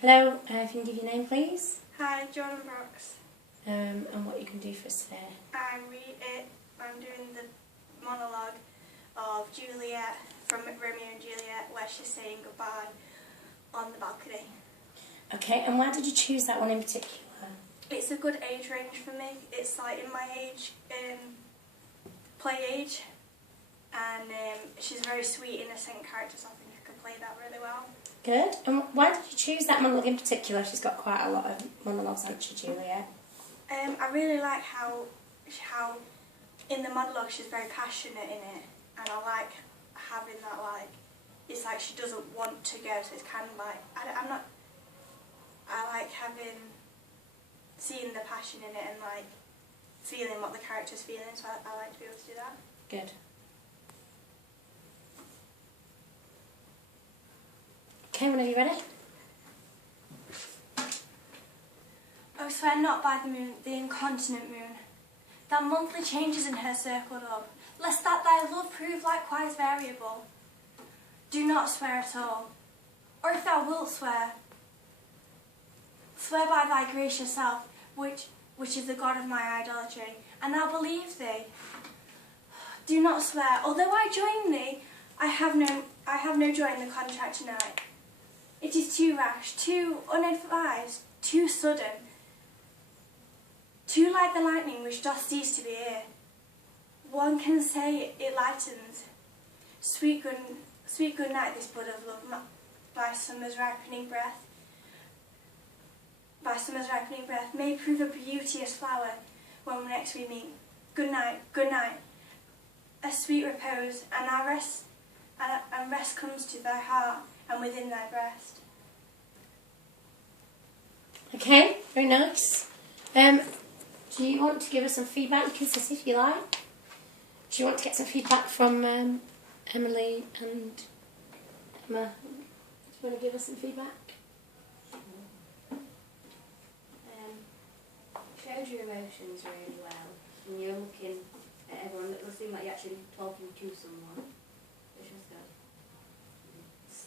Hello, if you can give your name please. Hi, Jordan Brooks. And what you can do for us today. I'm doing the monologue of Juliet from Romeo and Juliet, where she's saying goodbye on the balcony. Okay, and why did you choose that one in particular? It's a good age range for me. It's like in my age, play age, and she's a very sweet, innocent character, so I think I could play that really well. Good. And why did you choose that monologue in particular? She's got quite a lot of monologues, hasn't she, Juliet? I really like how in the monologue she's very passionate in it, and I like having that, like, it's like she doesn't want to go, so it's kind of like, I like seeing the passion in it and like feeling what the character's feeling, so I like to be able to do that. Good. Okay, whenever you're ready. Oh, swear not by the moon, the incontinent moon, that monthly changes in her circled up, lest that thy love prove likewise variable. Do not swear at all, or if thou wilt swear, swear by thy gracious self, which is the God of my idolatry, and thou believe thee. Do not swear, although I join thee, I have no joy in the contract tonight. It is too rash, too unadvised, too sudden, too like the lightning which doth cease to be here. One can say it lightens. Sweet good night, this bud of love, by summer's ripening breath. By summer's ripening breath may prove a beauteous flower when next we meet. Good night, a sweet repose, and rest comes to thy heart and within thy breast. Okay, very nice. Do you want to give us some feedback? You can sit if you like. Do you want to get some feedback from Emily and Emma? Do you want to give us some feedback? Shows your emotions really well, and you're looking at everyone. It will seem like you're actually talking to someone, which is good. It's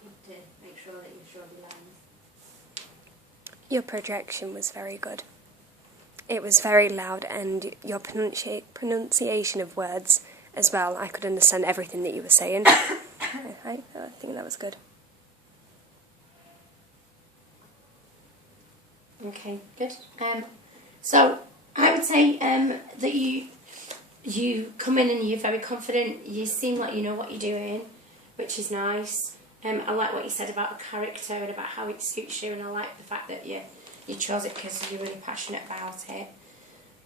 good to make sure that you show the lines. Your projection was very good. It was very loud, and your pronunciation of words as well. I could understand everything that you were saying. I think that was good. Okay, good. So I would say that you come in and you're very confident. You seem like you know what you're doing, which is nice. I like what you said about the character and about how it suits you, and I like the fact that you chose it because you're really passionate about it.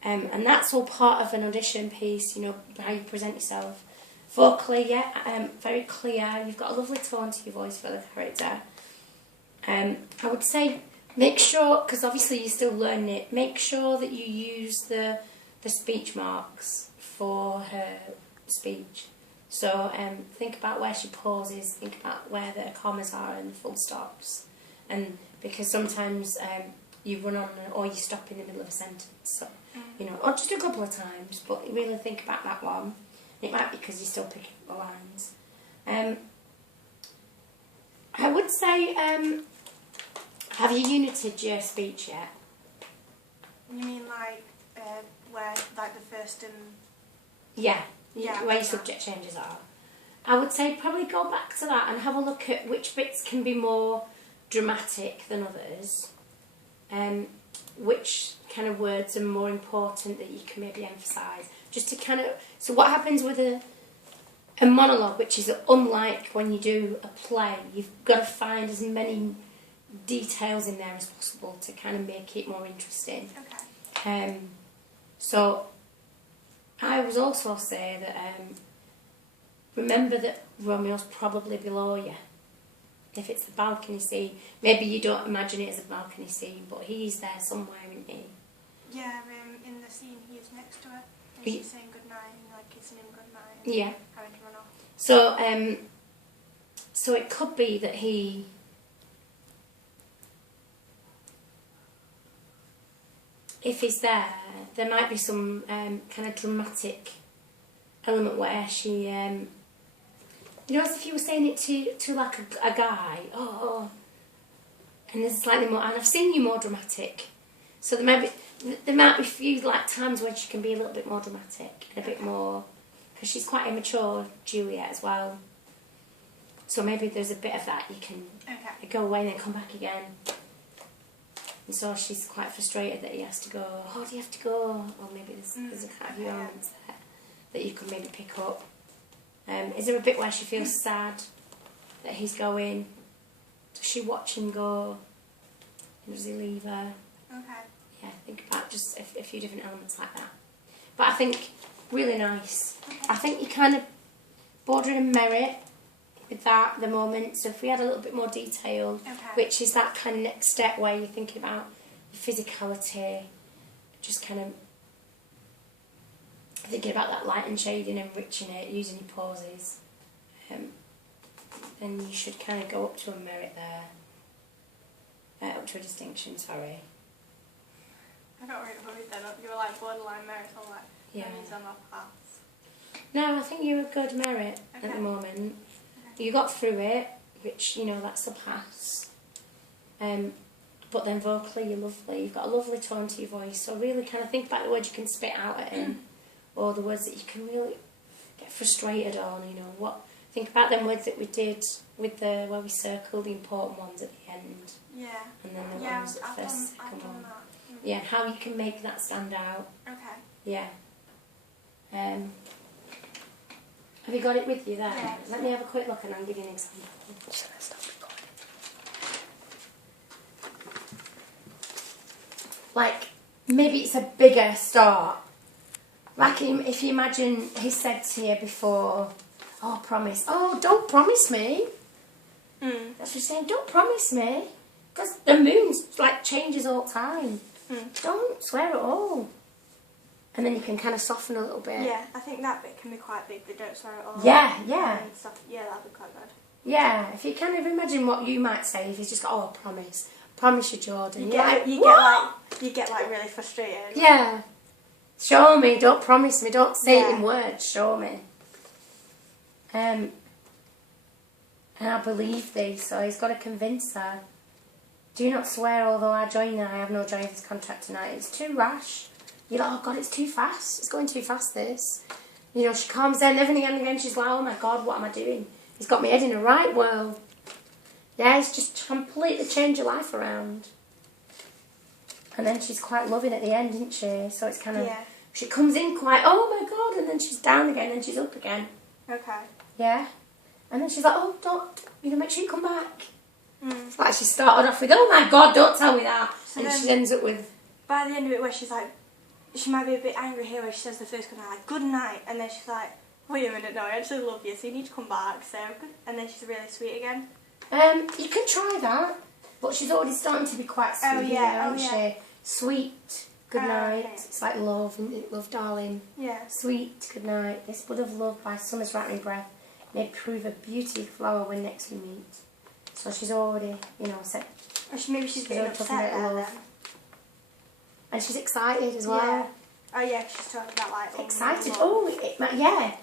And that's all part of an audition piece, you know, how you present yourself. Vocally, yeah, very clear. You've got a lovely tone to your voice for the character. I would say make sure, because obviously you're still learning it, make sure that you use the speech marks for her speech. So think about where she pauses, think about where the commas are and the full stops. And because sometimes you run on or you stop in the middle of a sentence, so, you know, or just a couple of times, but really think about that one. It might be because you're still picking up the lines. I would say, have you united your speech yet? You mean like where like the first and Yeah, yeah, where your subject changes are. I would say probably go back to that and have a look at which bits can be more dramatic than others. Which kind of words are more important that you can maybe emphasise. Just to kind of... So what happens with a monologue, which is unlike when you do a play, you've got to find as many details in there as possible to kind of make it more interesting. okay. So I would also say that remember that Romeo's probably below you. If it's the balcony scene, maybe you don't imagine it as a balcony scene, but he's there somewhere, isn't he? Yeah, in the scene he is next to her, and she's saying goodnight, and like kissing him goodnight, and Yeah. having to run off. So, so it could be that if he's there, there might be some kind of dramatic element where she, you know, as if you were saying it to like a guy. Oh, And there's slightly more, and I've seen you more dramatic. So there might be a few like times when she can be a little bit more dramatic and a bit more, because she's quite immature, Juliet, as well. So maybe there's a bit of that. You can go away and then come back again. And so she's quite frustrated that he has to go. Oh, do you have to go? Or maybe there's a kind of elements there that you could maybe pick up. Is there a bit where she feels sad that he's going? Does she watch him go? And does he leave her? Okay. Yeah, think about just a few different elements like that. But I think really nice. Okay. I think you kind of bordering a merit with that at the moment. So if we had a little bit more detail, which is that kind of next step where you're thinking about the physicality, just kind of thinking about that light and shading, enriching it, using your pauses, then you should kind of go up to a merit there, up to a distinction, sorry. I got really worried then. You were like borderline merit, so like, Yeah. means I'm off pass. No, I think you're a good merit at the moment. Okay. You got through it, which, you know, that's a pass. But then vocally you're lovely. You've got a lovely tone to your voice. So really kind of think about the words you can spit out at him, or the words that you can really get frustrated on, you know. Think about them words that we did with where we circled the important ones at the end. Yeah. And then the Yeah, ones at I've first, done second one. that. Yeah, and how you can make that stand out. Okay. Yeah. Have you got it with you there? Yeah. Let me have a quick look and I'll give you an example. Shall I stop recording? Like, maybe it's a bigger start. Like, if you imagine he said to you before, oh, promise. Oh, don't promise me. Mm. That's what he's saying, don't promise me. Because the moon, like, changes all the time. Don't swear at all. And then you can kind of soften a little bit. Yeah, I think that bit can be quite big, but don't swear at all. Yeah, yeah. And stuff. Yeah, that'd be quite good. Yeah, if you kind of imagine what you might say if he's just got, oh, promise. Promise you, Jordan. You get like really frustrated. Yeah. Show me, don't promise me, don't say it in Yeah. words, show me. And I believe thee, so he's got to convince her. Do not swear, although I join thee, I have no joy of this contract tonight. It's too rash. You're like, oh God, it's too fast. It's going too fast, this. You know, she calms down, everything and again, she's like, oh my God, what am I doing? He's got me head in a right whirl. Yeah, he's just completely changed your life around. And then she's quite loving at the end, isn't she? So it's kind of, she comes in quite, oh my God, and then she's down again, and then she's up again. Okay. Yeah. And then she's like, oh, don't, you know, make sure you come back. Mm. It's like she started off with, oh my God, don't tell me that. So and then, she ends up with, by the end of it, where she's like, she might be a bit angry here where she says the first good night, like, good night, and then she's like, wait a minute, no, I actually love you, so you need to come back, so, and then she's really sweet again. you can try that, but she's already starting to be quite sweet, Oh, yeah, isn't she? Sweet, good night. Okay. It's like love, isn't it? Love, darling. Yeah. Sweet, good night. This bud of love by summer's ripening breath may prove a beauty flower when next we meet. So she's already, you know, said. Or maybe she's getting already upset talking about there love. then. And she's excited as well. Yeah. Oh yeah, she's talking about like... Excited. love. Oh, yeah.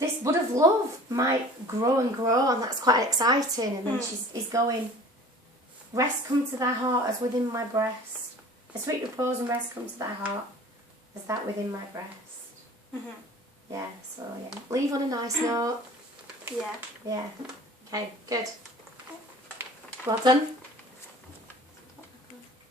This bud of love might grow and grow, and that's quite exciting. And then he's going, rest come to thy heart as within my breast. A sweet repose and rest come to thy heart as that within my breast. Mhm. Yeah, so yeah. Leave on a nice note. Yeah. Yeah. Okay, good. Well done.